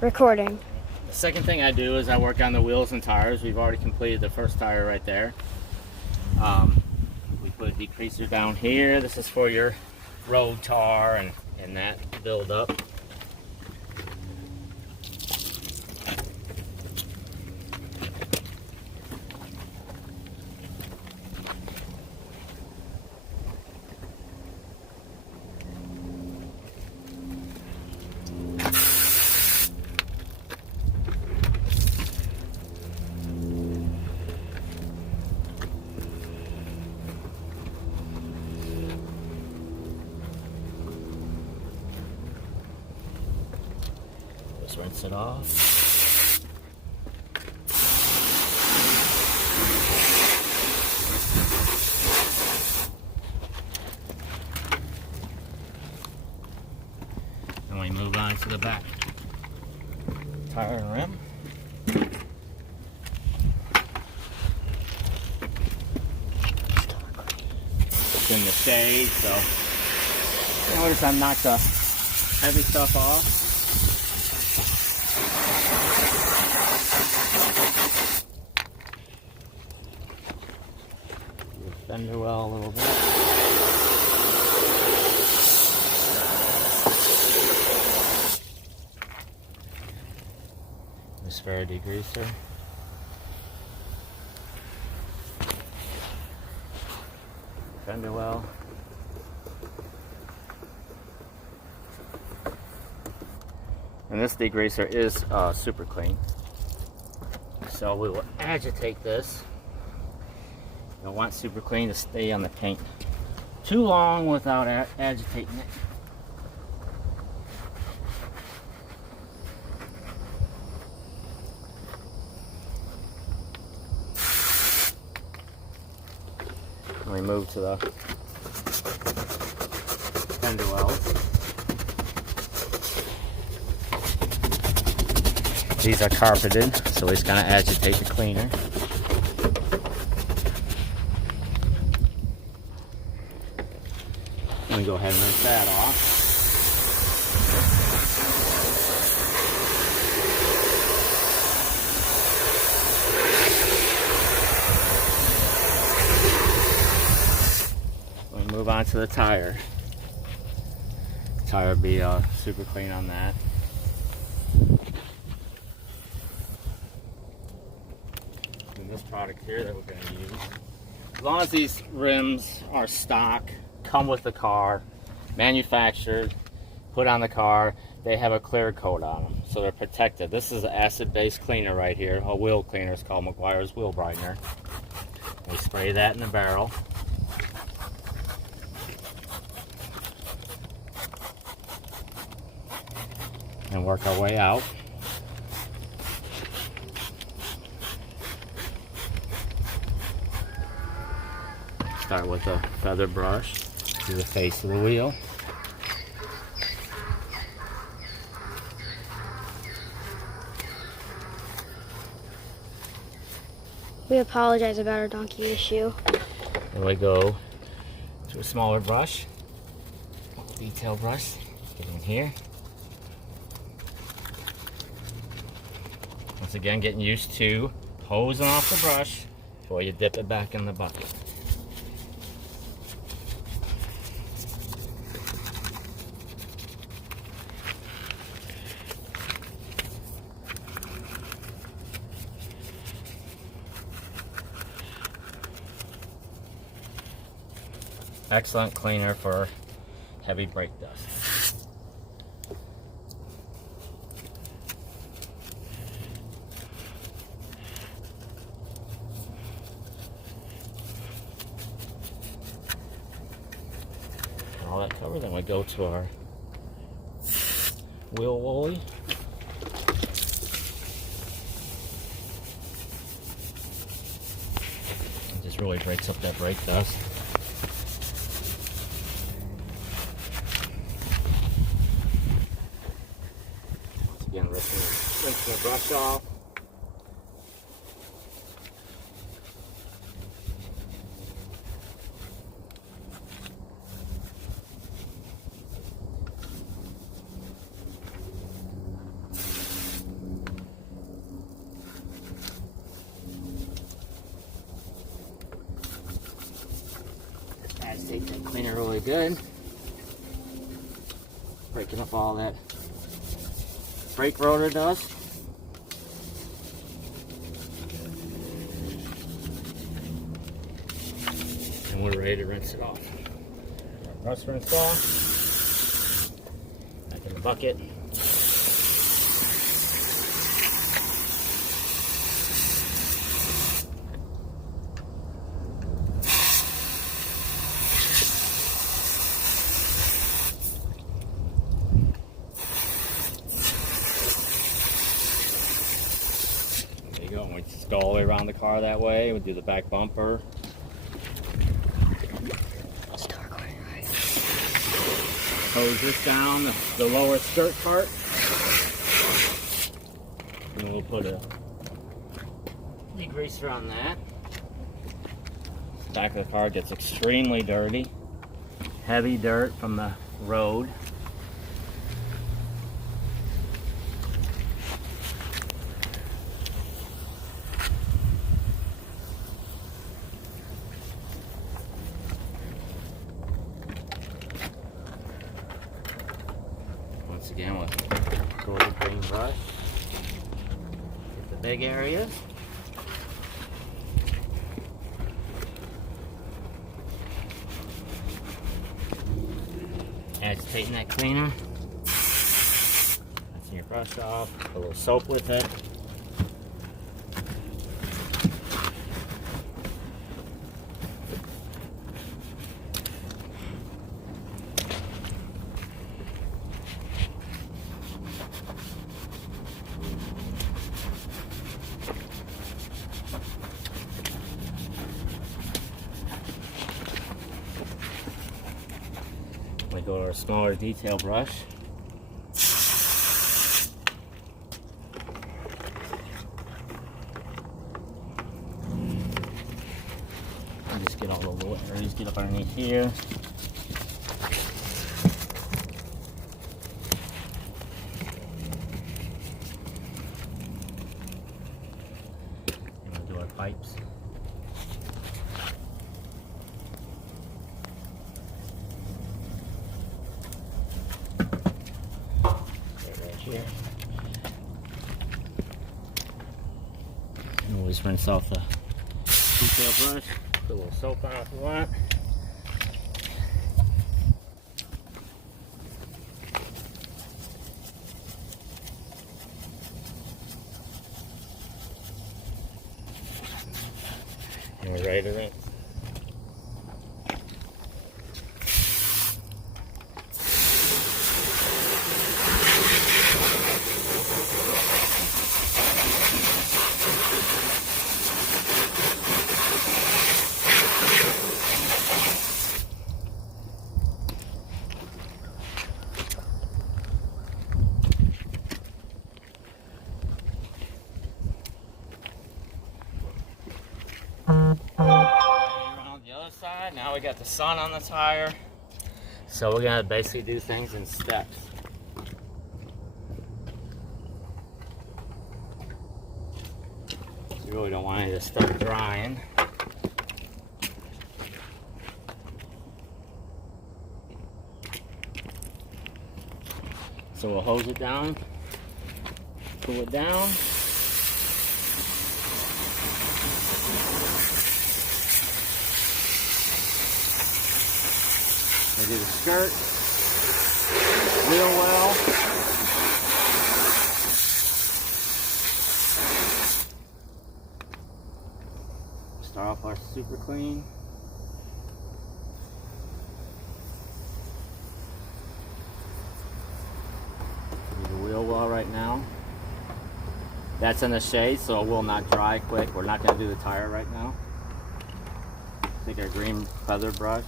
Recording. The second thing I do is I work on the wheels and tires. We've already completed the first tire right there. We put a degreaser down here. This is for your road tar and that build up. Just rinse it off. And we move on to the back tire and rim. It's in the shade, so notice I knocked the heavy stuff off. Fender well a little bit. This for a degreaser. Fender well. And this degreaser is super clean. So we will agitate this. You don't want super clean to stay on the paint too long without agitating it. And we move to the fender wells. These are carpeted, so we just kind of agitate the cleaner. I'm going to go ahead and rinse that off. We move on to the tire. The tire will be super clean on that. And this product here that we're going to use. As long as these rims are stock, come with the car, manufactured, put on the car, they have a clear coat on them, so they're protected. This is an acid-based cleaner right here, a wheel cleaner. It's called McGuire's Wheel Brightener. We spray that in the barrel. And work our way out. Start with a feather brush to the face of the wheel. We apologize about our donkey issue. Then we go to a smaller brush, detail brush. Get in here. Once again, getting used to hosing off the brush before you dip it back in the bucket. Excellent cleaner for heavy brake dust. All that covered, then we go to our wheel woolly. It just really breaks up that brake dust. Again, rinse the brush off. clean it really good. Breaking up all that brake rotor dust. And we're ready to rinse it off. Our brush rinse off. Back in the bucket. There you go. And we just go all the way around the car that way. We do the back bumper. Hose this down, the lower skirt part. And we'll put a degreaser on that. Back of the car gets extremely dirty. Heavy dirt from the road. Once again with golden green brush. Get the big areas. Agitating that cleaner. Rinsing your brush off. Put a little soap with it. We go to our smaller detail brush. And just get all the little areas, get up underneath here. And we'll do our pipes. Here. And we'll just rinse off the detail brush. Put a little soap on it if you want. And we're ready to rinse. Around the other side, now we got the sun on the tire. So we're gonna basically do things in steps. You really don't want any of this stuff drying. So we'll hose it down, cool it down. We do the skirt real well. Start off our super clean. Do the wheel well right now. That's in the shade, so it will not dry quick. We're not going to do the tire right now. Take our green feather brush.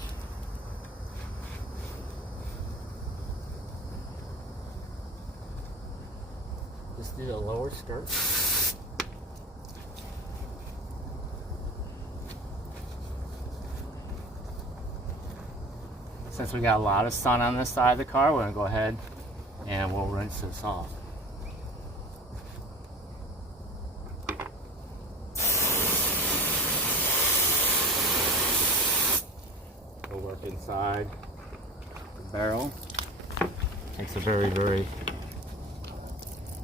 Just do the lower skirt. Since we got a lot of sun on this side of the car, we're going to go ahead and we'll rinse this off. We'll work in inside the barrel. Takes a very, very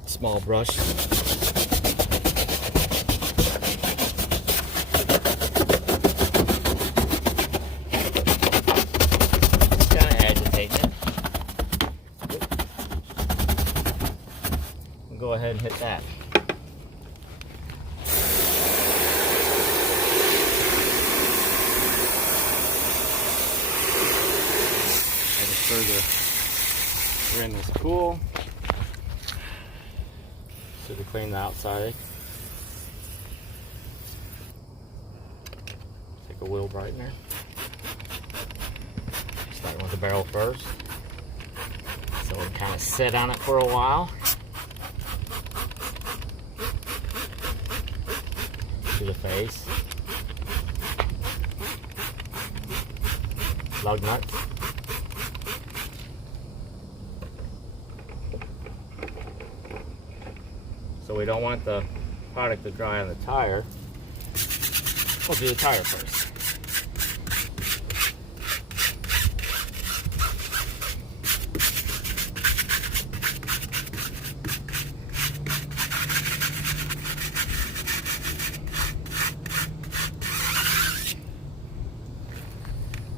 small brush. Kind of agitating it. We'll go ahead and hit that. The rim is cool, so to clean the outside, take a wheel brightener, starting with the barrel first, so we'll kind of sit on it for a while. To the face, lug nuts. So we don't want the product to dry on the tire. We'll do the tire first.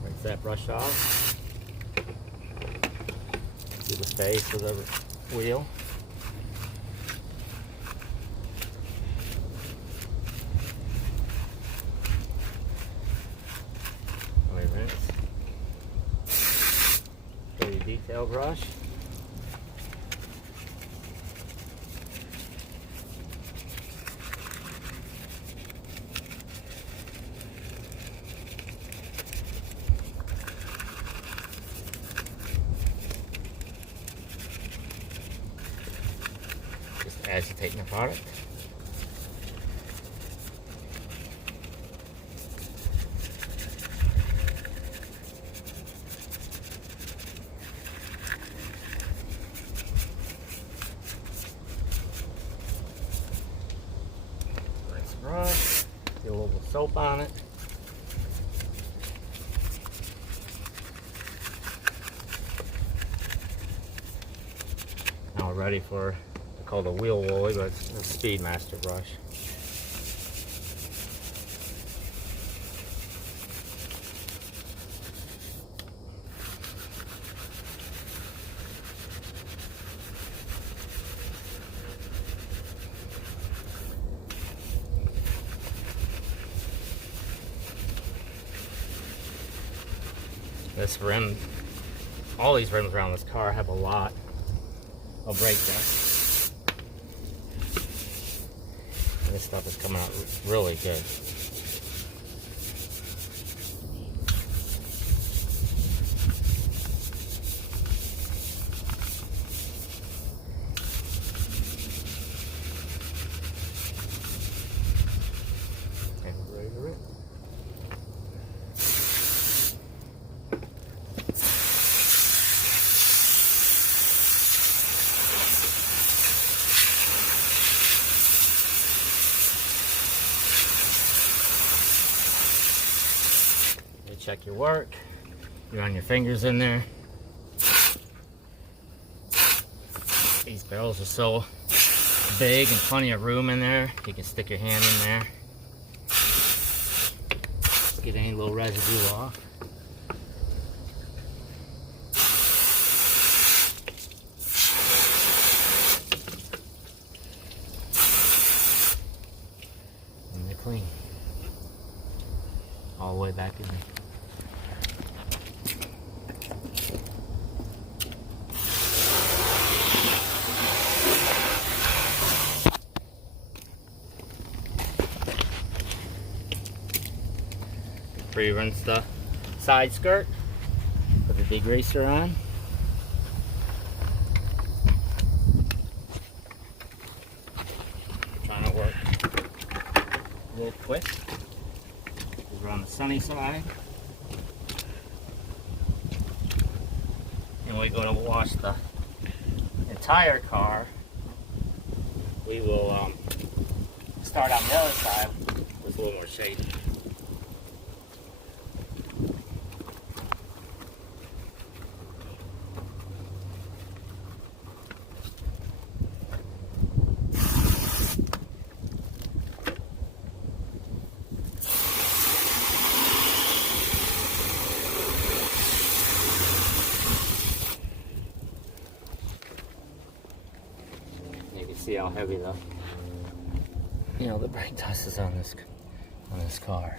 Rinse that brush off. Do the face of the wheel. Detail brush. Just agitating the product. Brush, get a little soap on it. Now we're ready for, I call it a wheel woolly, but it's a Speedmaster brush. This rim, all these rims around this car have a lot of brake dust. And this stuff is coming out really good. And we're ready to rip. Check your work. You run your fingers in there. These barrels are so big and plenty of room in there. You can stick your hand in there. Get any little residue off. And they're clean. All the way back in there. Pre-rinse the side skirt, put the degreaser on. Trying to work a little quick. We're on the sunny side. And we go to wash the entire car. We will start on the other side with a little more shade. see how heavy the the brake dust is on this car.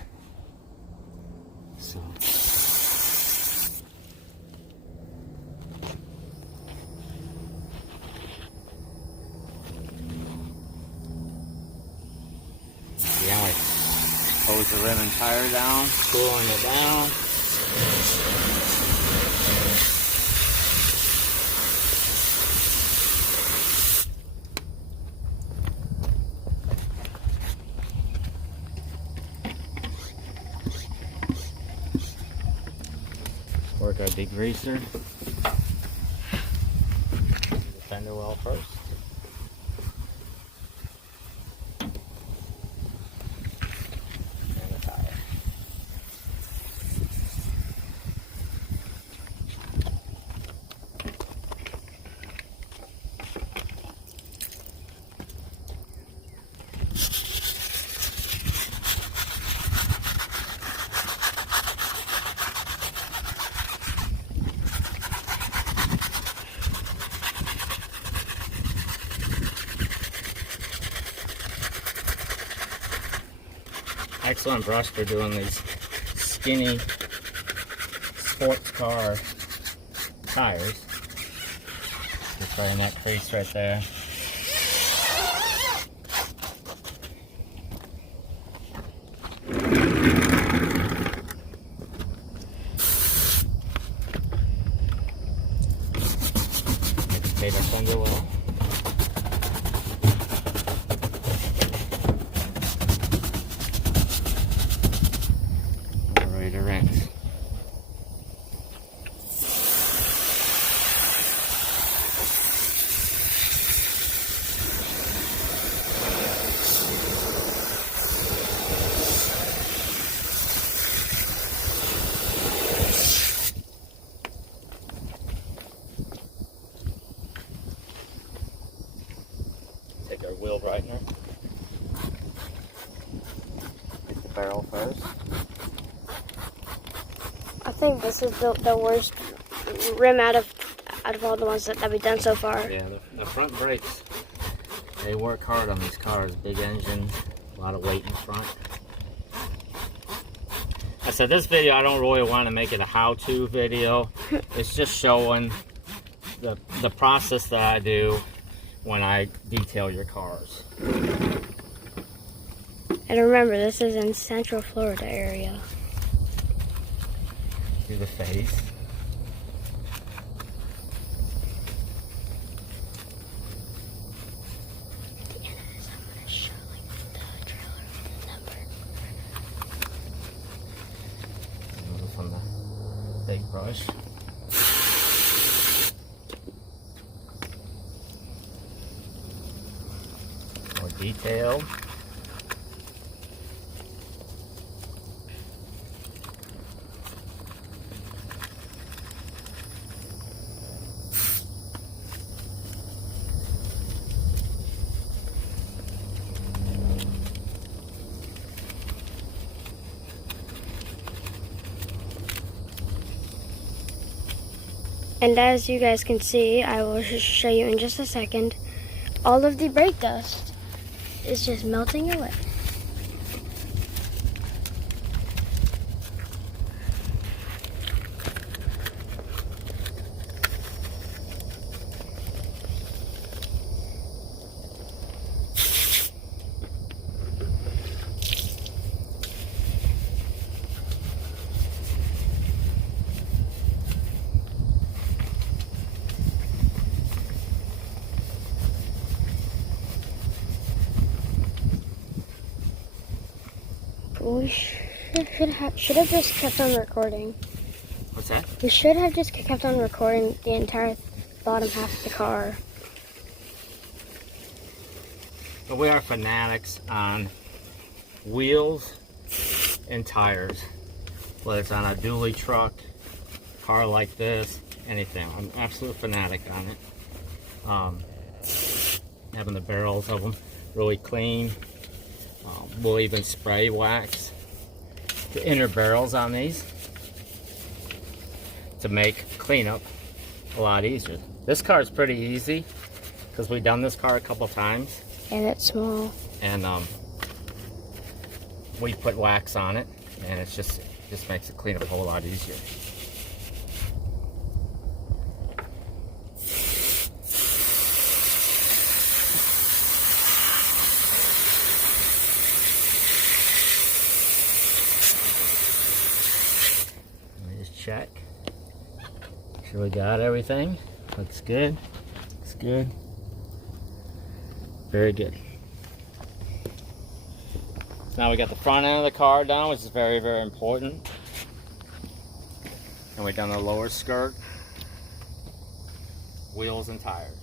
So yeah, I hose the rim and tire down, cooling it down. Work our degreaser. The fender well first. And the tire. Excellent brush for doing these skinny sports car tires. Just right in that crease right there. Educate our fender well. To rinse. Take our wheel brightener. Hit the barrel first. I think this is the worst rim out of all the ones that we've done so far. Yeah, the front brakes, they work hard on these cars. Big engine, a lot of weight in front. I said this video, I don't really want to make it a how-to video. It's just showing the process that I do when I detail your cars. And remember, this is in Central Florida area. Do the face. At the end of this, I'm going to show the trailer with the number. From the big brush. More detailed. And as you guys can see, I will show you in just a second, all of the brake dust is just melting away. We should have just kept on recording. What's that? We should have just kept on recording the entire bottom half of the car. But we are fanatics on wheels and tires. Whether it's on a dually truck, car like this, anything. I'm an absolute fanatic on it. Having the barrels of them really clean. We'll even spray wax the inner barrels on these to make cleanup a lot easier. This car is pretty easy. because we've done this car a couple times. And it's small. And we put wax on it, and it's just makes it clean up a whole lot easier. Let me just check. Make sure we got everything. Looks good. Looks good. Very good. Now we got the front end of the car done, which is very, very important. And we've done the lower skirt, wheels, and tires.